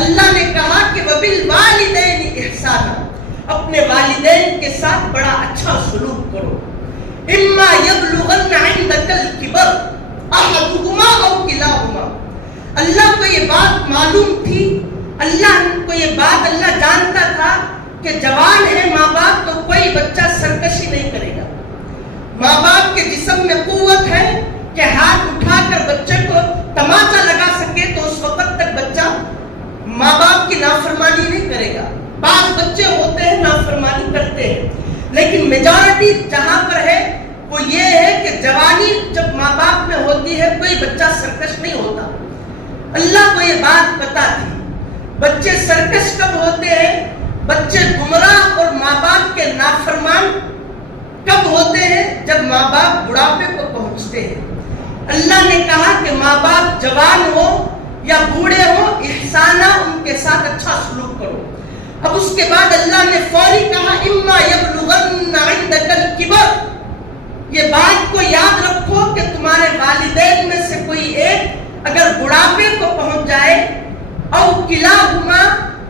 اللہ نے کہا کہ وَبِالْوَالِدَيْنِ إِحْسَانًا، اپنے والدین کے ساتھ بڑا اچھا سلوک کرو. اِمَّا يَبْلُغَنَّ عِنْدَكَ الْكِبَرَ أَحَدُهُمَا أَوْ كِلَاهُمَا. اللہ کو یہ بات معلوم تھی، اللہ جانتا تھا کہ جوان ہے ماں باپ تو کوئی بچہ سرکشی نہیں کرے گا. ماں باپ کے جسم میں قوت ہے کہ ہاتھ اٹھا کر بچے کو تماچا لگا سکے تو اس وقت تک بچہ ماں باپ کی نافرمانی نہیں کرے گا. بعض بچے ہوتے ہیں نافرمانی کرتے ہیں، لیکن میجارٹی جہاں پر ہے وہ یہ ہے کہ جوانی جب ماں باپ میں ہوتی ہے کوئی بچہ سرکش نہیں ہوتا. اللہ کو یہ بات پتا تھی. بچے سرکش کب ہوتے ہیں؟ بچے گمراہ اور ماں باپ کے نافرمان کب ہوتے ہیں؟ جب ماں باپ بڑھاپے کو پہنچتے ہیں. اللہ نے کہا کہ ماں باپ جوان ہو یا بوڑھے ہو، احسانہ ان کے ساتھ اچھا سلوک کرو. اب اس کے بعد اللہ نے فوری کہا اما یبلغن عندک الکبر. یہ بات کو یاد رکھو کہ تمہارے والدین میں سے کوئی ایک اگر بڑھاپے کو پہنچ جائے، او کلاہما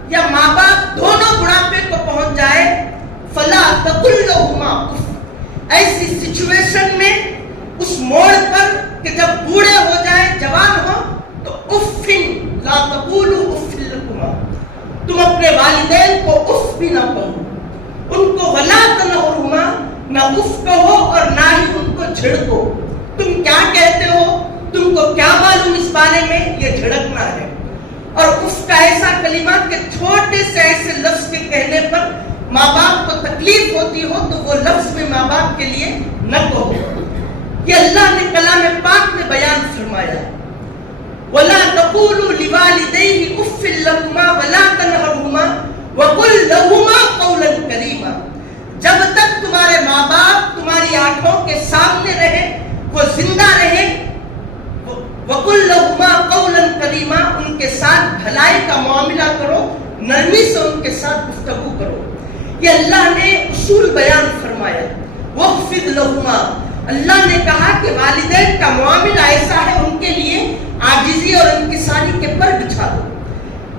یا ماں باپ دونوں بڑھاپے کو پہنچ جائے، فلا تقل لہما اف. ایسی سچویشن میں اس موڑ پر کہ جب بوڑھے ہو جائے جوان ہو تو افن لا تقولوا اف لکما، تم اپنے والدین کو اف بھی نہ کہو. ان کو ولا تنہرہما، نہ اف کہو اور نہ ہی ان کو جھڑکو. تم کیا کہتے ہو، تم کو کیا معلوم اس بارے میں، یہ جھڑکنا ہے. اور اف کا ایسا کلمہ کہ چھوٹے سے ایسے لفظ کے کہنے پر ماں باپ کو تکلیف ہوتی ہو تو وہ لفظ بھی ماں باپ کے لیے نہ کہو. یہ اللہ نے کلام پاک میں بیان فرمایا. وَلَا تَقُولُوا لِوَالِدَيْهِ أُفٍّ لَكُمَا وَلَا تَنْهَرْهُمَا وَقُلْ لَهُمَا قَوْلًا كَرِيمًا. جب تک تمہارے ماں باپ تمہاری آنکھوں کے سامنے رہے، وہ زندہ رہے، وَقُلْ لَهُمَا قَوْلًا كَرِيمًا، ان کے ساتھ بھلائی کا معاملہ کرو، نرمی سے ان کے ساتھ گفتگو کرو. یہ اللہ نے اصول بیان فرمایا. وَخْفِضْ لَهُمَا، اللہ نے کہا کہ والدین کا معاملہ ایسا ہے ان کے لیے عاجزی اور انکساری کے پر بچھا دو.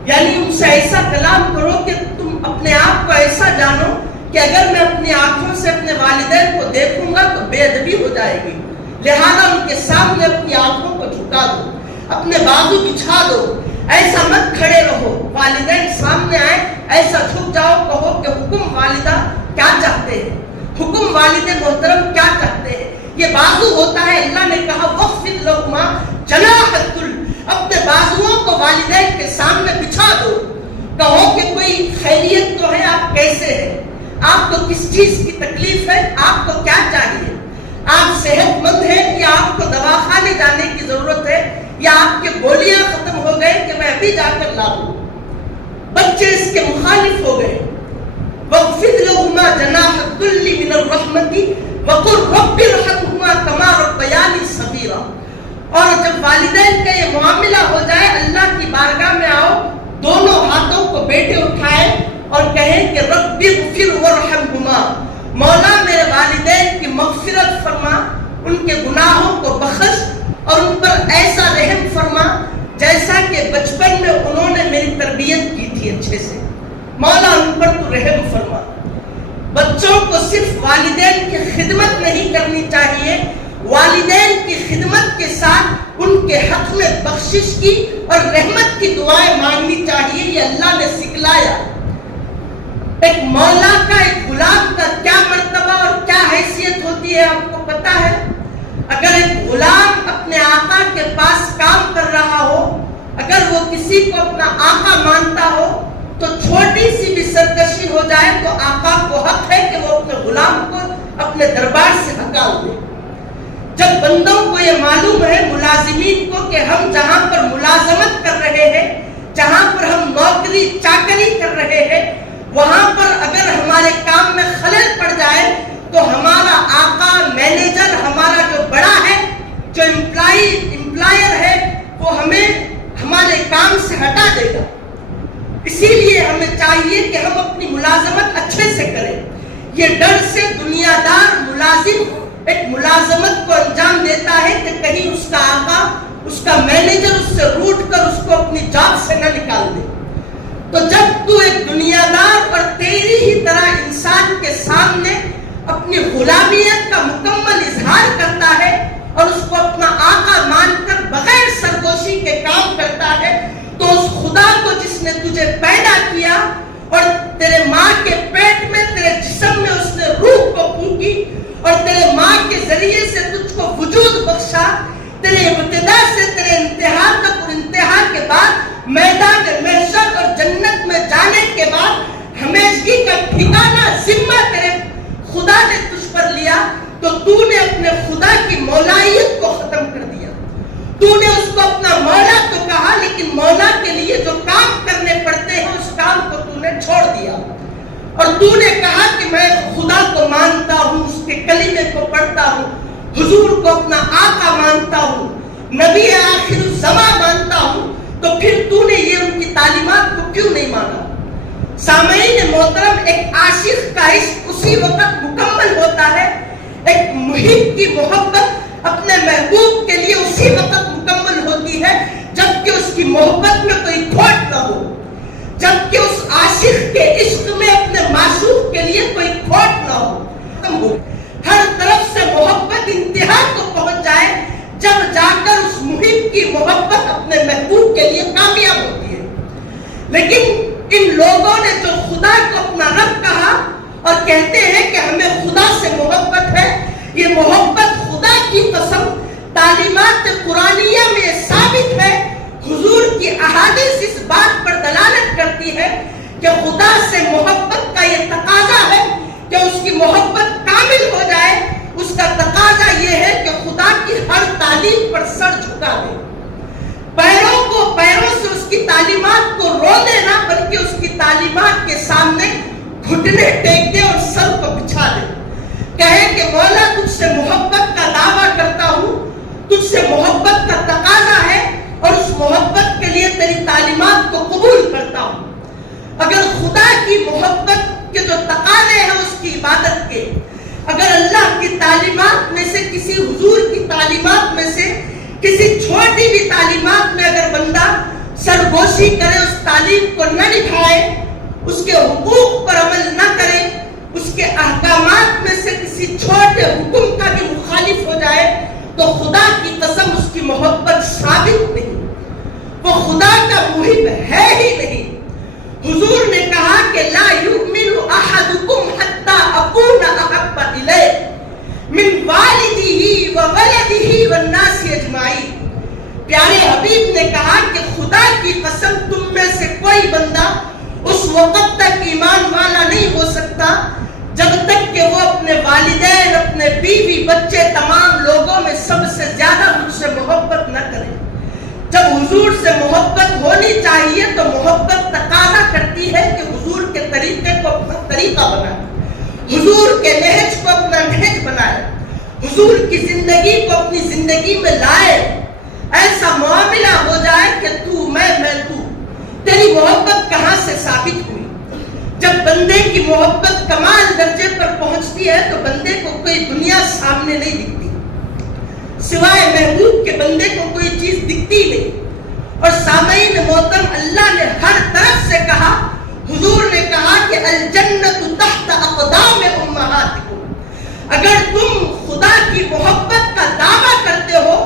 یعنی ان سے ایسا کلام کرو کہ تم اپنے آپ کو ایسا جانو کہ اگر میں اپنی آنکھوں سے اپنے والدین کو دیکھوں گا تو بے ادبی ہو جائے گی، لہذا ان کے سامنے اپنی آنکھوں کو جھکا دو، اپنے بازو بچھا دو. ایسا مت کھڑے رہو، والدین سامنے آئے ایسا جھک جاؤ، کہو کہ حکم والدہ کیا چاہتے ہیں، حکم والد محترم کیا چاہتے ہیں. یہ بازو ہوتا ہے. اللہ نے کہا وَخْفِضْ لَهُمَا جَنَاحَ الذُّلِّ، اپنے بازوؤں کو والدین کے سامنے بچھا دو. کہو کہ کوئی خیریت تو ہے، آپ کیسے ہیں، آپ کو کس چیز کی تکلیف ہے، آپ کو کیا چاہیے، آپ صحت مند ہیں یا آپ کو دواخانے جانے کی ضرورت ہے، یا آپ کے گولیاں ختم ہو گئے کہ میں ابھی جا کر لا دوں. بچے اس کے مخالف ہو گئے. وَخْفِضْ لَهُمَا جَنَاحَ الذُّلِّ مِنَ الرَّحْمَةِ وَقُلْ رَبِّ ارْحَمْهُمَا كَمَا رَبَّيَانِي صَغِيرًا. اور جب والدین کا یہ معاملہ ہو جائے، اللہ کی بارگاہ میں آؤ، دونوں ہاتھوں کو بیٹے اٹھائے اور کہیں کہ رَبِّ اغْفِرْ وَارْحَمْهُمَا، مولا میرے والدین کی مغفرت فرما، ان کے گناہوں کو بخش اور ان پر ایسا رحم فرما جیسا کہ بچپن میں انہوں نے میری تربیت کی تھی اچھے سے. مولا ان پر تو رحم فرما. بچوں کو صرف والدین کی خدمت نہیں کرنی چاہیے، والدین کی خدمت کے ساتھ ان کے حق میں بخشش کی اور رحمت کی دعائیں مانگنی چاہیے. یہ اللہ نے سکھلایا. ایک مولا کا، ایک غلام کا کیا مرتبہ اور کیا حیثیت ہوتی ہے آپ کو پتا ہے؟ اگر ایک غلام اپنے آقا کے پاس کام کر رہا ہو، اگر وہ کسی کو اپنا آقا مانتا ہو تو چھوٹی سی بھی سرکشی ہو جائے تو آقا کو حق ہے کہ وہ اپنے غلام کو اپنے دربار سے ہٹا دے. جب بندوں کو یہ معلوم ہے، ملازمین کو، کہ ہم جہاں پر ملازمت کر رہے ہیں، جہاں پر ہم نوکری چاکری کر رہے ہیں، وہاں پر اگر ہمارے کام میں خلل پڑ جائے تو ہمارا آقا، مینیجر، ہمارا جو بڑا ہے، جو امپلائر ہے، وہ ہمیں ہمارے کام سے ہٹا دے گا. اسی لیے ہمیں چاہیے کہ ہم اپنی ملازمت اچھے سے کریں. یہ ڈر سے دنیا دار ملازم ایک ملازمت کو انجام دیتا ہے کہ کہیں اس کا آقا، اس کا مینیجر اس سے روٹ کر اس کو اپنی جاب سے نہ نکال دے. اپنی غلامیت کا مکمل اظہار کرتا ہے اور اس کو اپنا آقا مان کر بغیر سرگوشی کے کام کرتا ہے، تو اس خدا کو جس نے تجھے پیدا کیا اور تیرے ماں کے پیٹ میں تیرے جسم میں اس نے روح کو پھونکی اور تیرے ماں کے ذریعے سے تجھ کو وجود بخشا، تیرے ابتدا سے تیرے انتہا تک اور انتہا کے بعد میدان محشر اور جنت میں جانے کے بعد ہمیشگی کا ٹھکانہ ذمہ تیرے خدا نے تجھ پر لیا، تو نے اپنے خدا کی مولائیت کو ختم کر دیا۔ نے اس کو اپنا مولا تو کہا، لیکن مولا کے لیے جو کام کرنے پڑتے ہیں اس کام کو نے چھوڑ دیا، اور نے کہا کہ میں خدا کو مانتا ہوں، اس کے کلمے کو پڑھتا ہوں، حضور کو اپنا آقا مانتا ہوں، نبی آخر الزمان مانتا ہوں، تو پھر نے یہ ان کی تعلیمات کو کیوں نہیں مانا؟ سامعین محترم، ایک عاشق کا عشق اسی وقت مکمل ہوتا ہے، ایک محب کی محبت اپنے محبوب کے لیے اسی وقت مکمل ہوتی ہے جبکہ اس کی محبت میں کوئی کھوٹ نہ ہو، جبکہ اس عاشق کے عشق میں اپنے معشوق کے لیے کوئی کھوٹ نہ ہو، ہر طرف سے محبت انتہا کو پہنچ جائے، جب جا کر اس محب کی محبت اپنے محبوب کے لیے کامیاب ہوتی ہے۔ لیکن ان لوگوں نے جو خدا کو اپنا رب کہا اور کہتے ہیں کہ ہمیں خدا سے محبت ہے، یہ محبت خدا کی قسم تعلیمات قرآنیہ میں ثابت ہے، حضور کی احادیث اس بات پر دلالت کرتی ہے کہ خدا سے محبت کا یہ تقاضا ہے کہ اس کی محبت کامل ہو جائے، اس کا تقاضا یہ ہے کہ خدا کی ہر تعلیم پر سر جھکا دے، پیروں سے اس کی تعلیمات کو رو دینا بلکہ اس کی تعلیمات کے سامنے گھٹنے ٹیک دے اور سر کو بچھا دے، کہے کہ مولا تجھ سے محبت کا دعویٰ کرتا ہوں، تجھ سے محبت کا تقاضا ہے اور اس محبت کے لیے تیری تعلیمات کو قبول کرتا ہوں۔ اگر خدا کی محبت کے جو تقاضے ہیں اس کی عبادت کے، اگر اللہ کی تعلیمات میں سے کسی حضور کی تعلیمات میں سے کسی چھوٹی بھی تعلیمات میں اگر بندہ سرگوشی کرے، اس تعلیم کو نہ نبھائے، اس کے حقوق پر عمل نہ کرے، اس کے احکامات میں سے کسی چھوٹے حکم کا بھی مخالف ہو جائے، تو خدا کی قسم اس کی محبت ثابت نہیں، وہ خدا کا محب ہے ہی نہیں۔ حضور نے کہا کہ لا یؤمن احدکم حتی اکون احب الیہ من والدہ وولدہ والناس اجمعین۔ پیارے حبیب نے کہا کہ خدا کی قسم تم میں سے کوئی بندہ اس وقت تک ایمان والا نہیں ہو سکتا جب تک کہ وہ اپنے والدین، اپنے بیوی، بچے، تمام لوگوں میں سب سے زیادہ مجھ سے محبت نہ کرے۔ جب حضور سے محبت ہونی چاہیے تو محبت تقاضا کرتی ہے کہ حضور کے طریقے کو اپنا طریقہ بنائے، حضور کے نہج کو اپنا نہج بنائے، حضور کی زندگی کو اپنی زندگی میں لائے، ایسا معاملہ ہو جائے کہ تو میں تو۔ تیری محبت کہاں سے ثابت ہوئی؟ جب بندے کی محبت کمال درجے پر پہنچتی ہے تو بندے کو کوئی دنیا سامنے نہیں دکھتی، سوائے محبوب کے بندے کو کوئی چیز دکھتی نہیں۔ اور سامعین محترم، اللہ نے ہر طرف سے کہا، حضور نے کہا کہ الجنت تحت اقدام امہاتکم۔ اگر تم خدا کی محبت کا دعویٰ کرتے ہو،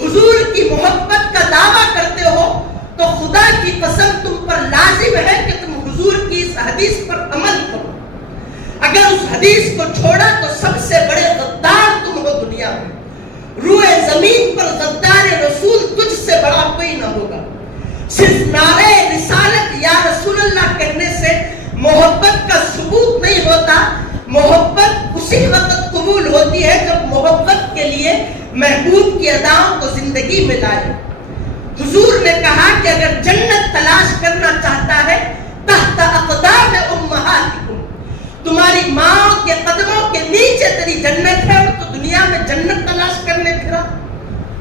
حضور کی محبت کا دعویٰ کرتے ہو، تو خدا کی قسم تم پر لازم ہے کہ تم حضور کی اس حدیث پر عمل کرو۔ اگر اس حدیث کو چھوڑا تو سب سے بڑے غدار تم ہو دنیا میں، روئے زمین پر غدار رسول تجھ سے بڑا کوئی نہ ہوگا۔ صرف نعرہ رسالت یا رسول اللہ کہنے سے محبت کا ثبوت نہیں ہوتا، محبت اسی وقت قبول ہوتی ہے جب محبت کے لیے محبوب کی اداؤں کو زندگی میں لائے۔ حضور نے کہا کہ اگر جنت تلاش کرنا چاہتا ہے تحت اقدام امہاتکم، تمہاری ماں کے قدموں کے نیچے تیری جنت ہے، تو دنیا میں جنت تلاش کرنے پھرا،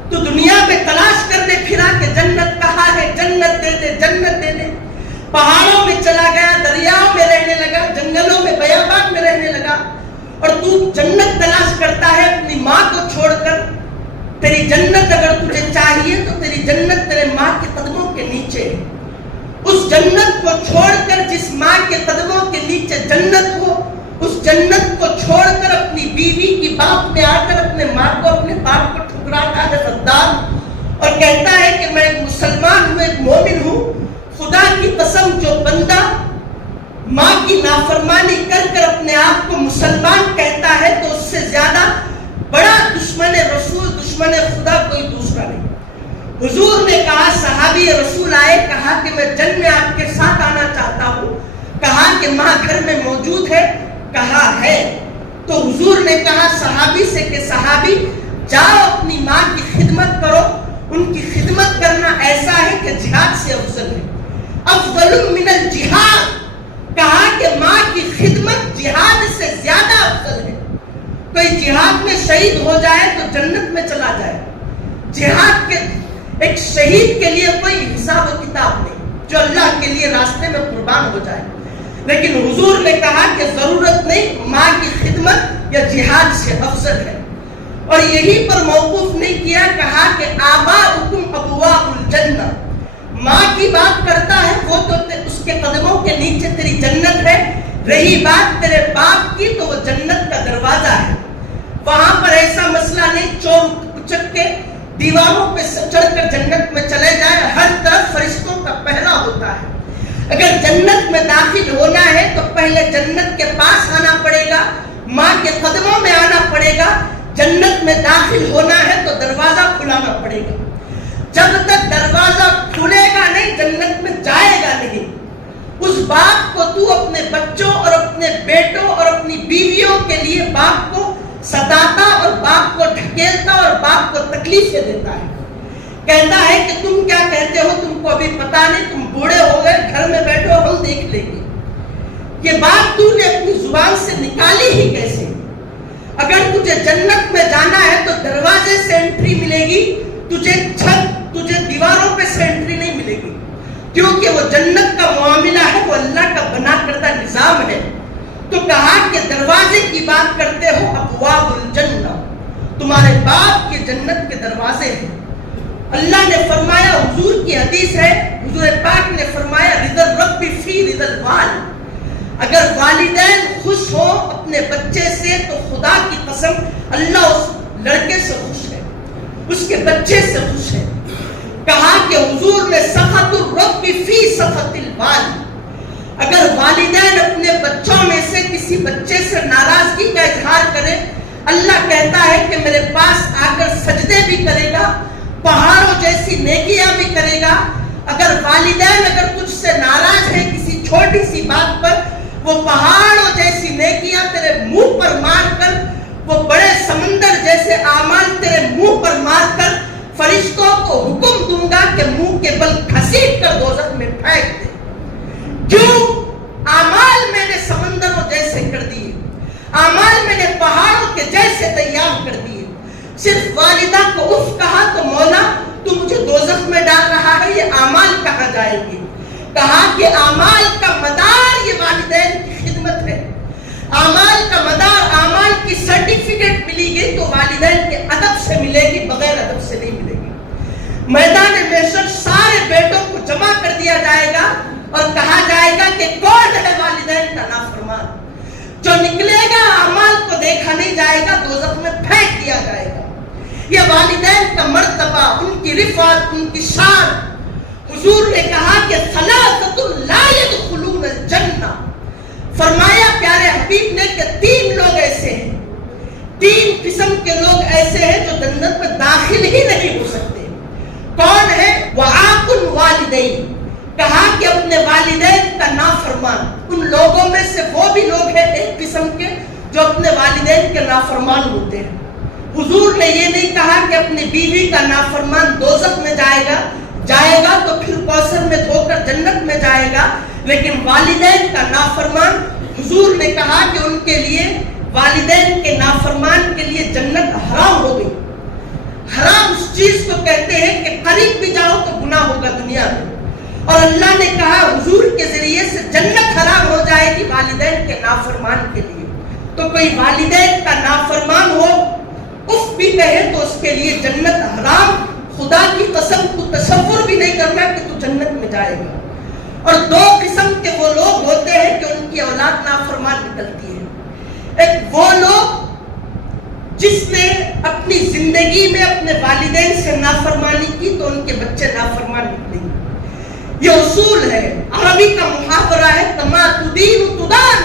تو دنیا میں تلاش کرنے پھرا کہ جنت کہاں ہے، جنت دے دے، جنت دے دے۔ پہاڑوں میں چلا گیا، دریاؤں میں رہنے لگا، جنگلوں میں، بیابان میں رہنے لگا، اور تو جنت تلاش کرتا ہے اپنی ماں کو چھوڑ کر۔ تیری جنت اگر تجھے چاہیے تو تیری جنت تیرے ماں کے قدموں کے نیچے ہے۔ اس جنت کو چھوڑ کر جس ماں کے قدموں کے نیچے جنت ہو، اس جنت کو چھوڑ کر اپنی بیوی کی باپ میں آ کر اپنے ماں کو اپنے باپ کو ٹھکراتا ہے غدار، اور کہتا ہے کہ میں ایک مسلمان ہوں، ایک مومن ہوں۔ خدا کی قسم، جو بندہ ماں کی نافرمانی کر کر اپنے آپ کو مسلمان کہتا ہے تو اس سے زیادہ بڑا دشمن رسول، دشمن خدا کوئی دوسرا نہیں۔ حضور نے کہا، صحابی رسول آئے، کہا کہ میں جنگ میں آپ کے ساتھ آنا چاہتا ہوں۔ کہا کہ ماں گھر میں موجود ہے؟ کہا ہے۔ تو حضور نے کہا صحابی سے کہ صحابی جاؤ اپنی ماں کی خدمت کرو۔ ان کی خدمت کرنا ایسا ہے کہ جہاد سے افضل ہے، افضل من الجہاد۔ کہا کہ ماں کی خدمت جہاد سے زیادہ افضل ہے۔ کوئی جہاد میں شہید ہو جائے تو جنت میں چلا جائے، جہاد کے ایک شہید کے لیے کوئی حساب و کتاب نہیں، جو اللہ کے لیے راستے میں قربان ہو جائے۔ لیکن حضور نے کہا کہ ضرورت نہیں، ماں کی خدمت یا جہاد سے افضل ہے۔ اور یہی پر موقوف نہیں کیا، کہا کہ آباؤکم ابواب الجنہ، ماں کی بات کرتا ہے وہ تو اس کے قدموں کے نیچے تیری جنت ہے، رہی بات تیرے باپ کی تو وہ جنت کا دروازہ ہے۔ وہاں پر ایسا مسئلہ نہیں چور اچک کے دیواروں پہ چڑھ کر جنت میں چلے جائے، ہر طرف فرشتوں کا پہرا ہوتا ہے۔ اگر جنت میں داخل ہونا ہے تو پہلے جنت کے پاس آنا پڑے گا، ماں کے قدموں میں آنا پڑے گا۔ جنت میں داخل ہونا ہے تو دروازہ کھلانا پڑے گا۔ جب تک دروازہ کھلے گا نہیں، جنت میں جائے گا نہیں۔ اس باپ کو تو اپنے بچوں اور اپنے بیٹوں اور اپنی بیویوں کے لیے باپ کو ستاتا اور باپ کو ڈھکیلتا اور باپ کو تکلیفیں دیتا ہے۔ کہتا ہے کہ تم کیا کہتے ہو، تم کو ابھی پتا نہیں، تم بوڑھے ہو گئے، گھر میں بیٹھو، ہم دیکھ لیں گے۔ یہ بات تو نے اپنی زبان سے نکالی ہی کیسے؟ اگر تجھے جنت میں جانا ہے تو دروازے سے انٹری ملے گی، تجھے چھت، تجھے دیواروں پہ سے انٹری نہیں ملے گی، کیونکہ وہ جنت کا معاملہ ہے، وہ اللہ کا بنا کردہ نظام ہے۔ تو کہا کہ دروازے کی بات کرتے ہو، ابواب الجنہ، تمہارے باپ کے جنت کے دروازے ہیں۔ اللہ نے فرمایا، حضور کی حدیث ہے، حضور پاک نے فرمایا، رضا الرب فی رضا الوالد، اگر والدین خوش ہو اپنے بچے سے تو خدا کی قسم اللہ اس لڑکے سے خوش ہے، اس کے بچے سے خوش ہے۔ کہا کہ حضور نے سخط الرب فی سخط الوالد، اگر والدین اپنے بچوں میں سے کسی بچے سے ناراضگی کا اظہار کرے، اللہ کہتا ہے کہ میرے پاس آ کر سجدے بھی کرے گا، پہاڑوں جیسی نیکیاں بھی کرے گا۔ اگر والدین اگر تجھ سے ناراض ہیں کسی چھوٹی سی بات پر، وہ پہاڑوں جیسی نیکیاں تیرے منہ پر مار کر، وہ بڑے سمندر جیسے اعمال تیرے منہ پر مار کر فرشتوں کو حکم دوں گا کہ منہ کے بل گھسیٹ کر دوزخ میں پھینک دے۔ کیوں؟ اعمال میں نے سمندروں جیسے کر دیے، اعمال میں نے پہاڑوں کے جیسے تیار کر دیے۔ صرف والدہ کو اف کہا تو مولا تو مجھے دوزخ میں ڈال رہا ہے، یہ اعمال کہاں جائیں گے؟ کہا کہ اعمال کا مدار یہ والدین کی خدمت ہے، اعمال کا مدار، اعمال کی سرٹیفکیٹ ملی گئی تو والدین کے ادب سے ملے گی، بغیر ادب سے نہیں ملے گی۔ میدان محشر سارے بیٹوں کو جمع کر دیا جائے گا اور کہا جائے گا کہ کون ہے والدین کا نافرمان؟ جو نکلے گا اعمال کو دیکھا نہیں جائے گا، دوزخ میں پھینک دیا جائے گا۔ یہ والدین کا مرتبہ، ان کی رفعت، ان کی شان۔ حضور نے کہا کہ ثلاثۃ لا يدخلون الجنہ، فرمایا پیارے حبیب نے کہ تین لوگ ایسے ہیں، تین قسم کے لوگ ایسے ہیں جو جنت میں داخل ہی نہیں ہو سکتے۔ کون ہے؟ وعاق الوالدین، کہا کہ اپنے والدین کا نافرمان۔ ان لوگوں میں سے وہ بھی لوگ ہیں ایک قسم کے جو اپنے والدین کے نافرمان ہوتے ہیں۔ حضور نے یہ نہیں کہا کہ اپنی بیوی کا نافرمان دوزخ میں جائے گا تو پھر کوثر میں دھو کر جنت میں جائے گا، لیکن والدین کا نافرمان، حضور نے کہا کہ ان کے لیے، والدین کے نافرمان کے لیے جنت حرام ہو گئی۔ حرام اس چیز کو کہتے ہیں کہ قریب بھی جاؤ تو گناہ ہوگا دنیا میں، اور اللہ نے کہا حضور کے ذریعے سے جنت حرام ہو جائے گی والدین کے نافرمان کے لیے۔ تو کوئی والدین کا نافرمان ہو، اف بھی کہے تو اس کے لیے جنت حرام۔ خدا کی قسم تو تصور بھی نہیں کرنا کہ تو جنت میں جائے گا۔ اور دو قسم کے وہ لوگ ہوتے ہیں کہ ان کی اولاد نافرمان نکلتی ہے۔ ایک وہ لوگ جس نے اپنی زندگی میں اپنے والدین سے نافرمانی کی تو ان کے بچے نافرمان نکلیں گے. یہ اصول ہے، عربی کا محاورہ ہے، کما تدین تدان،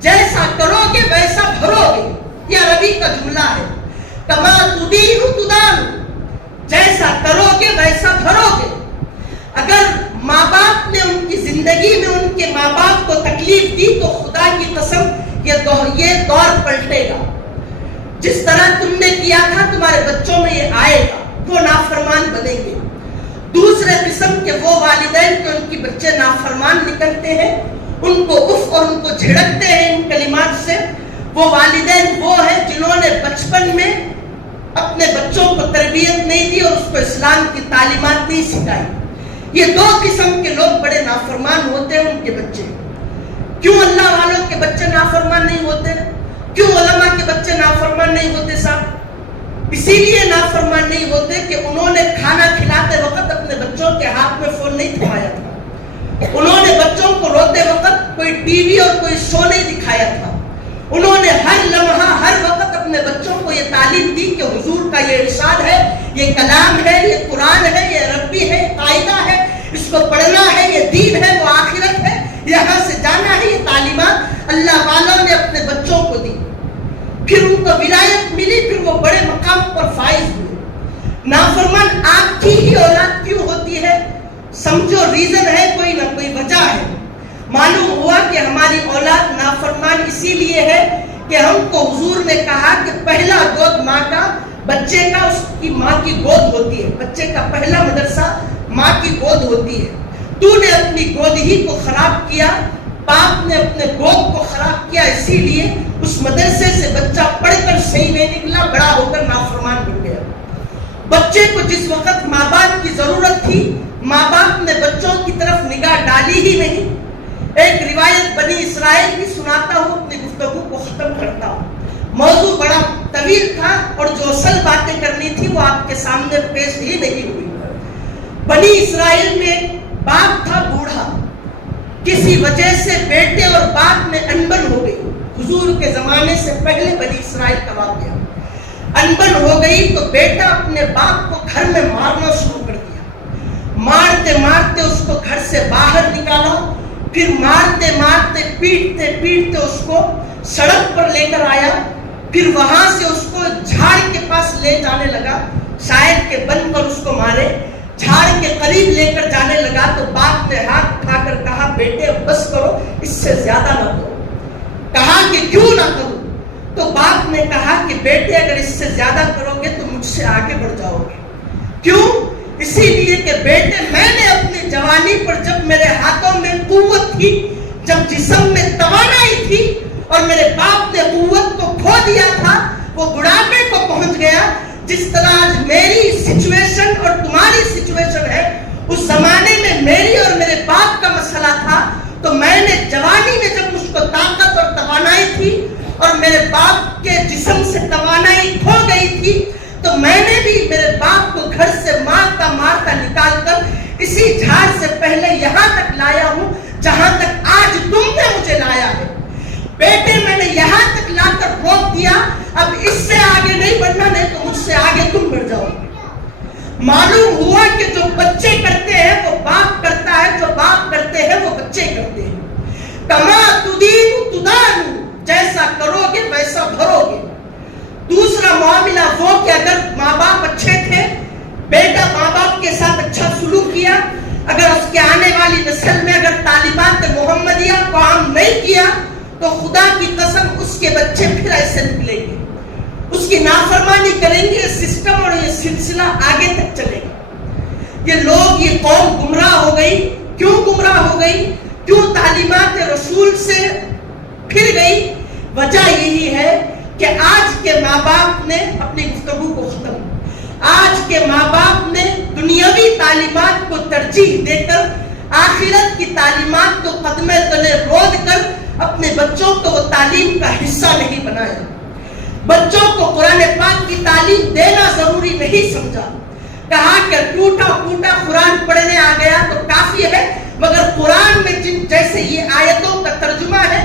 جیسا کرو گے ویسا بھرو گے. یہ عربی کا جملہ ہے، کما تدین تدان، جیسا کرو گے ویسا بھرو گے. اگر ماں باپ نے ان کی زندگی میں ان کے ماں باپ کو تکلیف دی تو خدا کی قسم یہ دور پلٹے گا. جس طرح تم نے کیا تھا تمہارے بچوں میں یہ آئے گا، وہ نافرمان بنیں گے. دوسرے قسم کے وہ والدین کہ ان کی بچے نافرمان نکلتے ہیں، ان کو اف اور ان کو جھڑکتے ہیں ان کلمات سے. وہ والدین وہ ہیں جنہوں نے بچپن میں اپنے بچوں کو تربیت نہیں دی اور اس کو اسلام کی تعلیمات نہیں سکھائی. یہ دو قسم کے لوگ بڑے نافرمان ہوتے ہیں ان کے بچے. کیوں اللہ والوں کے بچے نافرمان نہیں ہوتے؟ کیوں علماء کے بچے نافرمان نہیں ہوتے صاحب؟ اسی لیے نافرمان نہیں ہوتے کہ انہوں نے کھانا کھلاتے وقت اپنے بچوں کے ہاتھ میں فون نہیں تھمایا تھا. انہوں نے بچوں کو روتے وقت کوئی ٹی وی اور کوئی شو نہیں دکھایا تھا. انہوں نے ہر لمحہ ہر وقت اپنے بچوں کو یہ تعلیم دی کہ حضور کا یہ ارشاد ہے، یہ کلام ہے، یہ قرآن ہے، یہ ربی ہے، قاعدہ ہے، اس کو پڑھنا ہے، یہ دین ہے، وہ آخرت ہے، یہاں سے جانا ہے. یہ تعلیمات اللہ والوں نے اپنے بچوں کو دی. پھر ان کو ولایت ملی، پھر وہ بڑے مقام پر فائز ہوئے. نافرمان آپ کی ہی اولاد کیوں ہوتی ہے؟ سمجھو ریزن ہے، کوئی نہ کوئی وجہ ہے. معلوم ہوا کہ ہماری اولاد نافرمان اسی لیے ہے کہ ہم کو حضور نے کہا کہ پہلا گود ماں کا، بچے کا اس کی ماں کی گود ہوتی ہے. بچے کا پہلا مدرسہ ماں کی گود ہوتی ہے. تو نے اپنی گود ہی کو خراب کیا، باپ نے اپنے گود کو خراب کیا، اسی لیے اس مدرسے سے بچہ پڑھ کر صحیح نہیں نکلا، بڑا ہو کر نافرمان بن گیا. بچے کو جس وقت ماں باپ کی ضرورت تھی ماں باپ نے بچوں کی طرف نگاہ ڈالی ہی نہیں. ایک روایت بنی اسرائیل کی سناتا ہوں، اپنی گفتگو کو ختم کرتا ہوں. موضوع بڑا طویل تھا اور جو اصل باتیں کرنی تھی وہ آپ کے سامنے پیش ہی نہیں ہوئی. بنی اسرائیل میں باپ تھا بوڑھا، کسی وجہ سے بیٹے اور باپ میں انبن ہو گئی. حضور کے زمانے سے پہلے بنی اسرائیل کا واقعہ. انبن ہو گئی تو بیٹا اپنے باپ کو گھر میں مارنا شروع کر دیا. مارتے مارتے اس کو گھر سے باہر نکالا، پھر مارتے مارتے پیٹتے پیٹتے اس کو سڑک پر لے کر آیا. پھر وہاں سے اس کو جھاڑ کے پاس لے جانے لگا، شاید کہ بن کر اس کو مارے. جھاڑ کے قریب لے کر جانے لگا تو باپ نے ہاتھ اٹھا کر کہا بیٹے بس کرو، اس سے زیادہ نہ کرو. کہا کہ کیوں نہ کروں؟ تو باپ نے کہا کہ بیٹے اگر اس سے زیادہ کرو گے تو مجھ سے آگے بڑھ جاؤ گے. کیوں؟ اسی لیے کہ بیٹے میں نے اپنی جوانی پر جب میرے ہاتھوں میں قوت تھی، جب جسم میں توانائی تھی اور میرے باپ نے قوت کو کھو دیا تھا، وہ بڑھاپے کو پہنچ گیا. جس طرح آج میری سچویشن اور تمہاری سچویشن ہے، اس زمانے میں میری اور میرے باپ کا مسئلہ تھا. تو میں نے جوانی میں جب مجھ کو طاقت اور توانائی تھی اور میرے باپ کے جسم سے توانائی کھو گئی تھی، تو میں نے بھی میرے باپ کو گھر سے مارتا مارتا نکال کر اسی جھاڑ سے پہلے یہاں تک لایا ہوں جہاں تک آج تم نے مجھے لایا ہے. بیٹے میں نے یہاں تک لا کر روک دیا، اب اس سے آگے نہیں بڑھنا، نہیں تو مجھ سے آگے تم بڑھ جاؤ گے. معلوم ہوا کہ جو بچے کرتے ہیں وہ باپ کرتا ہے، جو باپ کرتے ہیں وہ بچے کرتے ہیں. کما تدین تدان، جیسا کرو گے ویسا بھرو گے. دوسرا معاملہ وہ کہ اگر ماں باپ اچھے تھے، بیٹا ماں باپ کے ساتھ اچھا سلوک کیا، اگر اس کے آنے والی نسل میں اگر تعلیمات محمدیہ کو عام نہیں کیا تو خدا کی قسم اس کے بچے پھر ایسے نکلیں گے، اس کی نافرمانی کریں گے. یہ سسٹم اور یہ سلسلہ آگے تک چلے گا. یہ لوگ، یہ قوم گمراہ ہو گئی. کیوں گمراہ ہو گئی؟ کیوں تعلیمات رسول سے پھر گئی؟ وجہ یہی ہے کہ آج کے ماں باپ نے اپنی گفتگو کو ختم، آج کے ماں باپ نے دنیاوی تعلیمات کو ترجیح دے کر آخرت کی تعلیمات کو قدمے تلے رود کر اپنے بچوں کو وہ تعلیم کا حصہ نہیں بنایا. بچوں کو قرآن پاک کی تعلیم دینا ضروری نہیں سمجھا. کہا کہ ٹوٹا پھوٹا قرآن پڑھنے آ گیا تو کافی ہے، مگر قرآن میں جن جیسے یہ آیتوں کا ترجمہ ہے